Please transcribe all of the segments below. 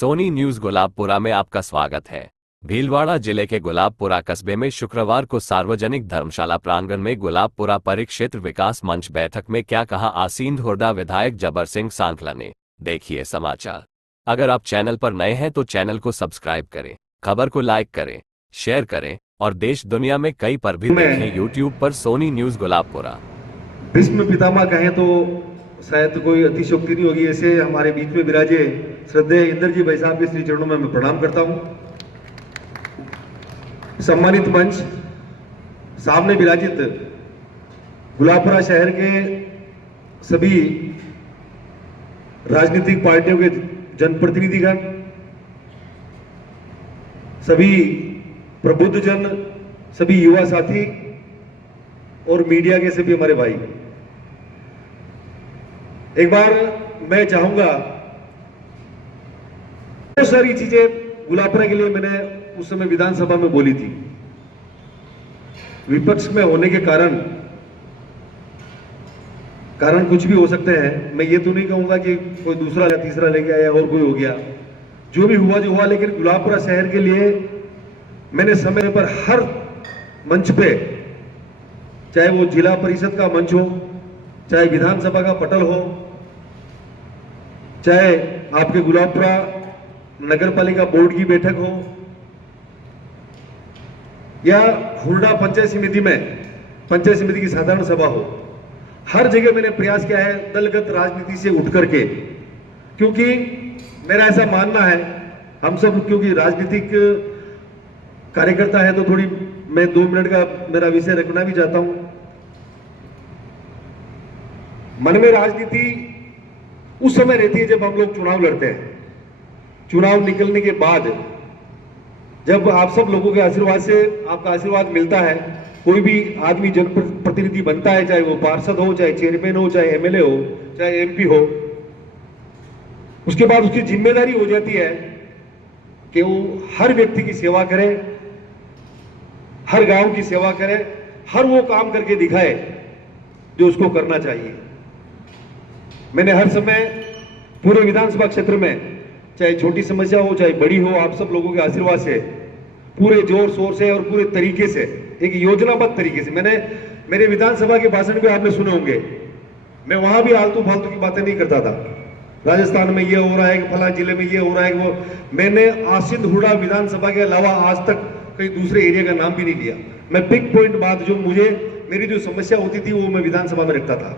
Soni news Gulabpura में आपका स्वागत है। भीलवाड़ा जिले के गुलाबपुरा कस्बे में शुक्रवार को सार्वजनिक धर्मशाला प्रांगण में गुलाबपुरा परिक्षेत्र विकास मंच बैठक में क्या कहा आसीन हुरडा विधायक जबर सिंह सांखला ने। देखिए समाचार। अगर आप चैनल पर नए हैं तो चैनल को सब्सक्राइब करें, खबर को लाइक करें, शेयर करें और देश दुनिया में कई पर भी देखें यूट्यूब पर सोनी न्यूज गुलाबपुरा। भीष्म पितामह कहें तो शायद कोई अतिशोक्ति नहीं होगी। ऐसे हमारे बीच में विराजे श्रद्धेय इंदर जी भाई साहब के श्री चरणों में मैं प्रणाम करता हूं। सम्मानित मंच, सामने विराजित गुलाबपुरा शहर के सभी राजनीतिक पार्टियों के जनप्रतिनिधिगण, सभी प्रबुद्ध जन, सभी युवा साथी और मीडिया के सभी हमारे भाई, एक बार मैं चाहूंगा, बहुत सारी चीजें गुलाबपुरा के लिए मैंने उस समय विधानसभा में बोली थी। विपक्ष में होने के कारण कुछ भी हो सकते हैं। मैं ये तो नहीं कहूंगा कि कोई दूसरा या तीसरा लेके आया और कोई हो गया, जो भी हुआ जो हुआ, लेकिन गुलाबपुरा शहर के लिए मैंने समय पर हर मंच पे, चाहे वो जिला परिषद का मंच हो, चाहे विधानसभा का पटल हो, चाहे आपके गुलाबपुरा नगर पालिका बोर्ड की बैठक हो, या हुरडा पंचायत समिति में पंचायत समिति की साधारण सभा हो, हर जगह मैंने प्रयास किया है दलगत राजनीति से उठ करके। क्योंकि मेरा ऐसा मानना है, हम सब क्योंकि राजनीतिक कार्यकर्ता है, तो थोड़ी मैं 2 मिनट का मेरा विषय रखना भी चाहता हूं। मन में राजनीति उस समय रहती है जब हम लोग चुनाव लड़ते हैं। चुनाव निकलने के बाद जब आप सब लोगों के आशीर्वाद से, आपका आशीर्वाद मिलता है, कोई भी आदमी जनप्रतिनिधि बनता है, चाहे वो पार्षद हो, चाहे चेयरमैन हो, चाहे एमएलए हो, चाहे एमपी हो, उसके बाद उसकी जिम्मेदारी हो जाती है कि वो हर व्यक्ति की सेवा करे, हर गांव की सेवा करे, हर वो काम करके दिखाए जो उसको करना चाहिए। मैंने हर समय पूरे विधानसभा क्षेत्र में, चाहे छोटी समस्या हो चाहे बड़ी हो, आप सब लोगों के आशीर्वाद से, पूरे जोर शोर से और पूरे तरीके से, एक योजनाबद्ध तरीके से, मैंने मेरे विधानसभा के भाषण भी आपने सुने होंगे, मैं वहां भी आलतू फालतू की बातें नहीं करता था। राजस्थान में ये हो रहा है, फला जिले में ये हो रहा है, वो मैंने आसिंद हुरडा विधानसभा के अलावा आज तक कहीं दूसरे एरिया का नाम भी नहीं लिया। मैं पिक पॉइंट बात, जो मुझे मेरी जो समस्या होती थी वो मैं विधानसभा में रखता था।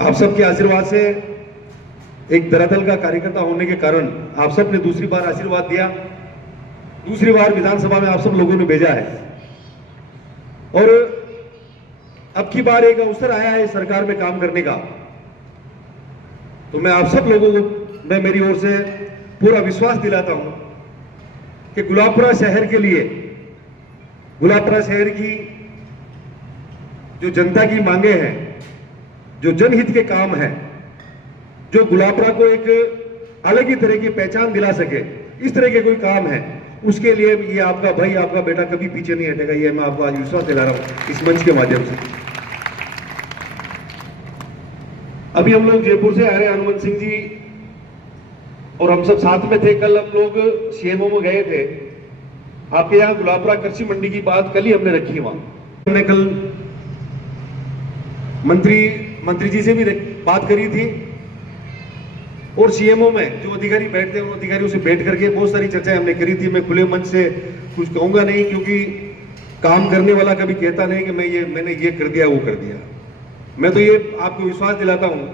आप सबके आशीर्वाद से, एक धरातल का कार्यकर्ता होने के कारण आप सब ने दूसरी बार आशीर्वाद दिया, दूसरी बार विधानसभा में आप सब लोगों ने भेजा है, और अब की बार एक अवसर आया है सरकार में काम करने का। तो मैं आप सब लोगों को, मैं मेरी ओर से पूरा विश्वास दिलाता हूं कि गुलाबपुरा शहर के लिए, गुलाबपुरा शहर की जो जनता की मांगे हैं, जो जनहित के काम हैं, जो गुलाबपुरा को एक अलग ही तरह की पहचान दिला सके, इस तरह के कोई काम है, उसके लिए ये आपका भाई, आपका बेटा कभी पीछे नहीं हटेगा। ये मैं आपको आज विश्वास दिला रहा हूं इस मंच के माध्यम से। अभी हम लोग जयपुर से आ रहे हैं, हनुमंत सिंह जी और हम सब साथ में थे। कल हम लोग सीएमओ में गए थे। आपके यहाँ गुलाबपुरा कृषि मंडी की बात कल ही हमने रखी है। वहां हमने कल मंत्री जी से भी बात करी थी, और सीएमओ में जो अधिकारी बैठते हैं उन अधिकारियों से बैठ करके बहुत सारी चर्चाएं हमने करी थी। मैं खुले मंच से कुछ कहूंगा नहीं, क्योंकि काम करने वाला कभी कहता नहीं कि मैंने ये कर दिया वो कर दिया। मैं तो ये आपको विश्वास दिलाता हूं,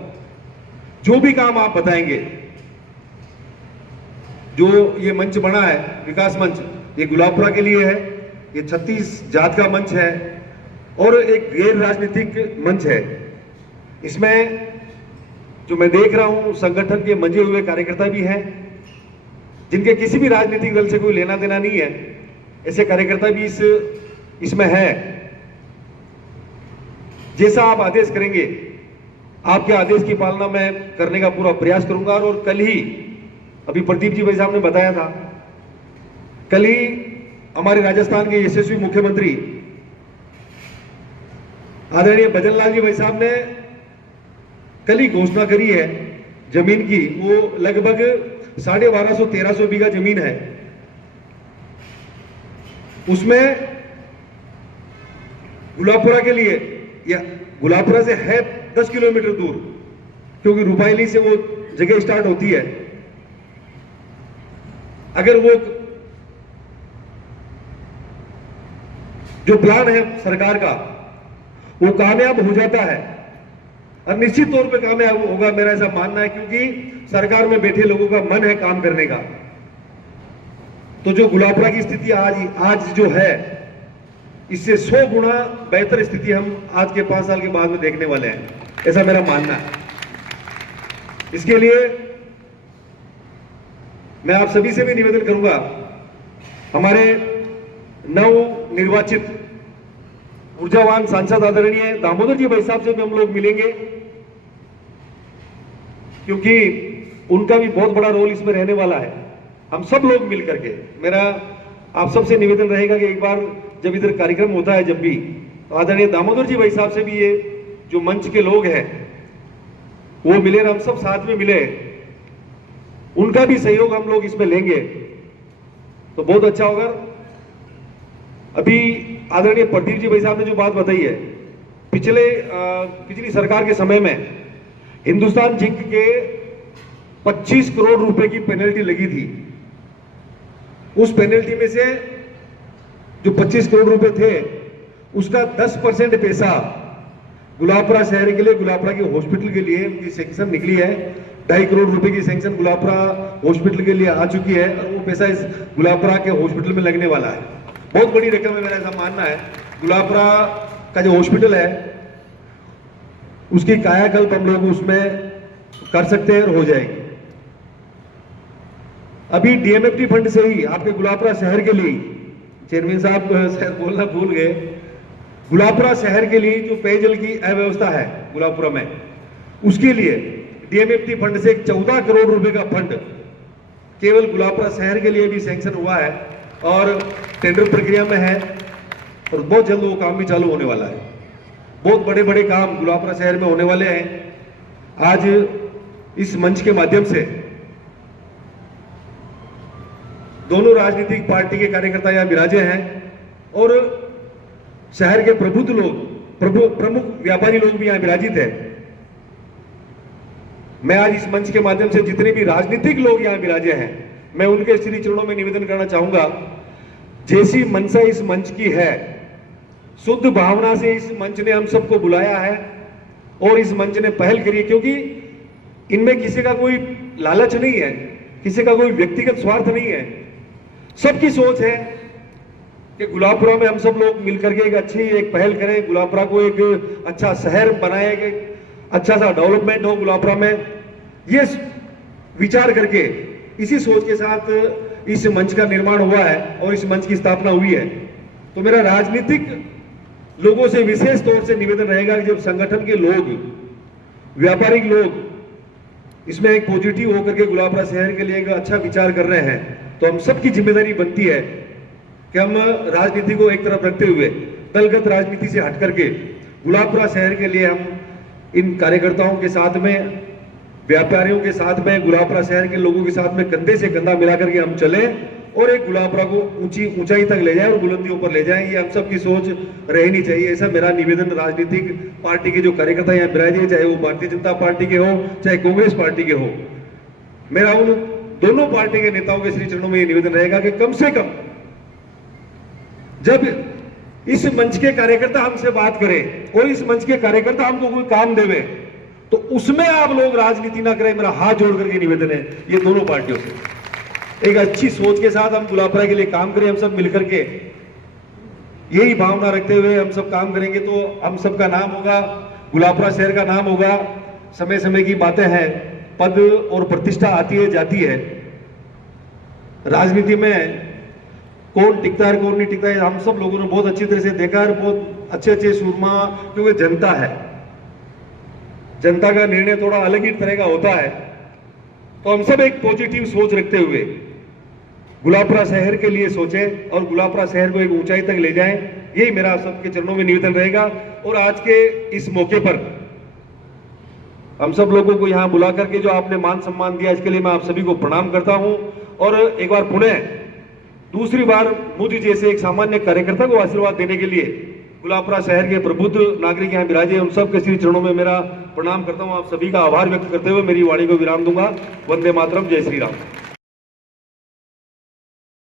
जो भी काम आप बताएंगे, जो ये मंच बना है विकास मंच, ये गुलाबपुरा के लिए है, ये 36 जात का मंच है और एक गैर राजनीतिक मंच है। इसमें जो मैं देख रहा हूं, संगठन के मंजे हुए कार्यकर्ता भी हैं, जिनके किसी भी राजनीतिक दल से कोई लेना देना नहीं है, ऐसे कार्यकर्ता भी इसमें है। जैसा आप आदेश करेंगे, आपके आदेश की पालना मैं करने का पूरा प्रयास करूंगा। और कल ही, अभी प्रदीप जी भाई साहब ने बताया था, कल ही हमारे राजस्थान के यशस्वी मुख्यमंत्री आदरणीय भजन लाल जी भाई साहब ने कल ही घोषणा करी है जमीन की, वो लगभग 1250-1300 बीघा जमीन है, उसमें गुलाबपुरा के लिए, या गुलाबपुरा से है 10 किलोमीटर दूर, क्योंकि रुपायली से वो जगह स्टार्ट होती है। अगर वो जो प्लान है सरकार का वो कामयाब हो जाता है, और निश्चित तौर पे कामयाब होगा, मेरा ऐसा मानना है, क्योंकि सरकार में बैठे लोगों का मन है काम करने का। तो जो गुलाबपुरा की स्थिति आज जो है, इससे 100 गुना बेहतर स्थिति हम आज के 5 साल के बाद में देखने वाले हैं, ऐसा मेरा मानना है। इसके लिए मैं आप सभी से भी निवेदन करूंगा, हमारे नव निर्वाचित ऊर्जावान सांसद आदरणीय दामोदर जी भाई साहब से भी हम लोग मिलेंगे, क्योंकि उनका भी बहुत बड़ा रोल इसमें रहने वाला है। हम सब लोग मिलकर के, मेरा आप सबसे निवेदन रहेगा कि एक बार जब इधर कार्यक्रम होता है जब भी, तो आदरणीय दामोदर जी भाई साहब से भी, ये जो मंच के लोग हैं वो मिले, हम सब साथ में मिले, उनका भी सहयोग हम लोग इसमें लेंगे तो बहुत अच्छा होगा। अभी आदरणीय प्रदीप जी भाई साहब ने जो बात बताई है, पिछली सरकार के समय में हिंदुस्तान जिंक के 25 करोड़ रुपए की पेनल्टी लगी थी। उस पेनल्टी में से जो 25 करोड़ रुपए थे, उसका 10% पैसा गुलाबपुरा शहर के लिए, गुलाबपुरा के हॉस्पिटल के लिए उनकी सैंक्शन निकली है। 2.5 करोड़ रुपए की सैंक्शन गुलाबपुरा हॉस्पिटल के लिए आ चुकी है, और वो पैसा इस गुलाबपुरा के हॉस्पिटल में लगने वाला है। बहुत बड़ी रकम है, मेरा ऐसा मानना है। गुलाबपुरा का जो हॉस्पिटल है उसकी कायाकल्प हम लोग उसमें कर सकते हैं और हो जाएगी। अभी डीएमएफटी फंड से ही आपके गुलाबपुरा शहर के लिए, चेयरमैन साहब शायद बोलना भूल गए, गुलाबपुरा शहर के लिए जो पेयजल की अव्यवस्था है गुलाबपुरा में, उसके लिए डीएमएफटी फंड से 14 करोड़ रुपए का फंड केवल गुलाबपुरा शहर के लिए भी सैंक्शन हुआ है, और टेंडर प्रक्रिया में है, और बहुत जल्द वो काम भी चालू होने वाला है। बहुत बड़े बड़े काम गुलाबपुरा शहर में होने वाले हैं। आज इस मंच के माध्यम से दोनों राजनीतिक पार्टी के कार्यकर्ता यहां विराजे हैं, और शहर के प्रबुद्ध लोग, प्रमुख व्यापारी लोग भी यहां विराजित है। मैं आज इस मंच के माध्यम से जितने भी राजनीतिक लोग यहां विराजे हैं, मैं उनके श्री चरणों में निवेदन करना चाहूंगा, जैसी मनसा इस मंच की है, शुद्ध भावना से इस मंच ने हम सबको बुलाया है और इस मंच ने पहल करी है, क्योंकि इनमें किसी का कोई लालच नहीं है, किसी का कोई व्यक्तिगत स्वार्थ नहीं है। सबकी सोच है कि गुलाबपुरा में हम सब लोग मिलकर के एक पहल करें, गुलाबपुरा को एक अच्छा शहर बनाए, अच्छा सा डेवलपमेंट हो गुलाबपुरा में। ये विचार करके, इसी सोच के साथ इस मंच का निर्माण हुआ है और इस मंच की स्थापना हुई है। तो मेरा राजनीतिक लोगों से विशेष तौर से निवेदन रहेगा कि जब संगठन के लोग, व्यापारिक लोग इसमें एक पॉजिटिव होकर के गुलाबपुरा शहर के लिए एक अच्छा विचार कर रहे हैं, तो हम सबकी जिम्मेदारी बनती है कि हम राजनीति को एक तरफ रखते हुए, दलगत राजनीति से हट करके गुलाबपुरा शहर के लिए हम इन कार्यकर्ताओं के साथ में, व्यापारियों के साथ में, गुलाबपुरा शहर के लोगों के साथ में कंधे से कंधा मिला करके हम चले और एक गुलाबपुरा को ऊंचाई तक ले जाए और बुलंदियों पर ले जाए। ये हम सब की सोच रहनी चाहिए, ऐसा मेरा निवेदन राजनीतिक पार्टी के जो कार्यकर्ता यहाँ विराजे, चाहे वो भारतीय जनता पार्टी के हो चाहे कांग्रेस पार्टी के हो, मेरा उन दोनों पार्टी के नेताओं के श्री चरणों में ये निवेदन रहेगा कि कम से कम जब इस मंच के कार्यकर्ता हमसे बात करें और इस मंच के कार्यकर्ता हमको कोई काम देवे, तो उसमें आप लोग राजनीति ना करें। मेरा हाथ जोड़ करके निवेदन है ये दोनों पार्टियों से, एक अच्छी सोच के साथ हम गुलाबपुरा के लिए काम करें, हम सब मिलकर के यही भावना रखते हुए हम सब काम करेंगे तो हम सबका नाम होगा, गुलाबपुरा शहर का नाम होगा। समय समय की बातें हैं, पद और प्रतिष्ठा आती है जाती है, राजनीति में कौन टिकता है कौन नहीं टिकता है हम सब लोगों ने बहुत अच्छी तरह से देखा है। बहुत अच्छे अच्छे सूरमा, क्योंकि जनता है, जनता का निर्णय थोड़ा अलग ही तरह का होता है। तो हम सब एक पॉजिटिव सोच रखते हुए गुलाबपुरा शहर के लिए सोचें और गुलाबपुरा शहर को एक ऊंचाई तक ले जाएं, यही मेरा सबके चरणों में निवेदन रहेगा। और आज के इस मौके पर हम सब लोगों को यहाँ बुला करके जो आपने मान सम्मान दिया, इसके लिए मैं आप सभी को प्रणाम करता हूँ। और एक बार पुनः दूसरी बार मुझे जैसे एक सामान्य कार्यकर्ता को आशीर्वाद देने के लिए गुलाबपुरा शहर के प्रबुद्ध नागरिक यहाँ विराजे, उन सब के श्री चरणों में मेरा प्रणाम करता हूँ। आप सभी का आभार व्यक्त करते हुए मेरी वाणी को विराम दूंगा। वंदे मातरम, जय श्री राम।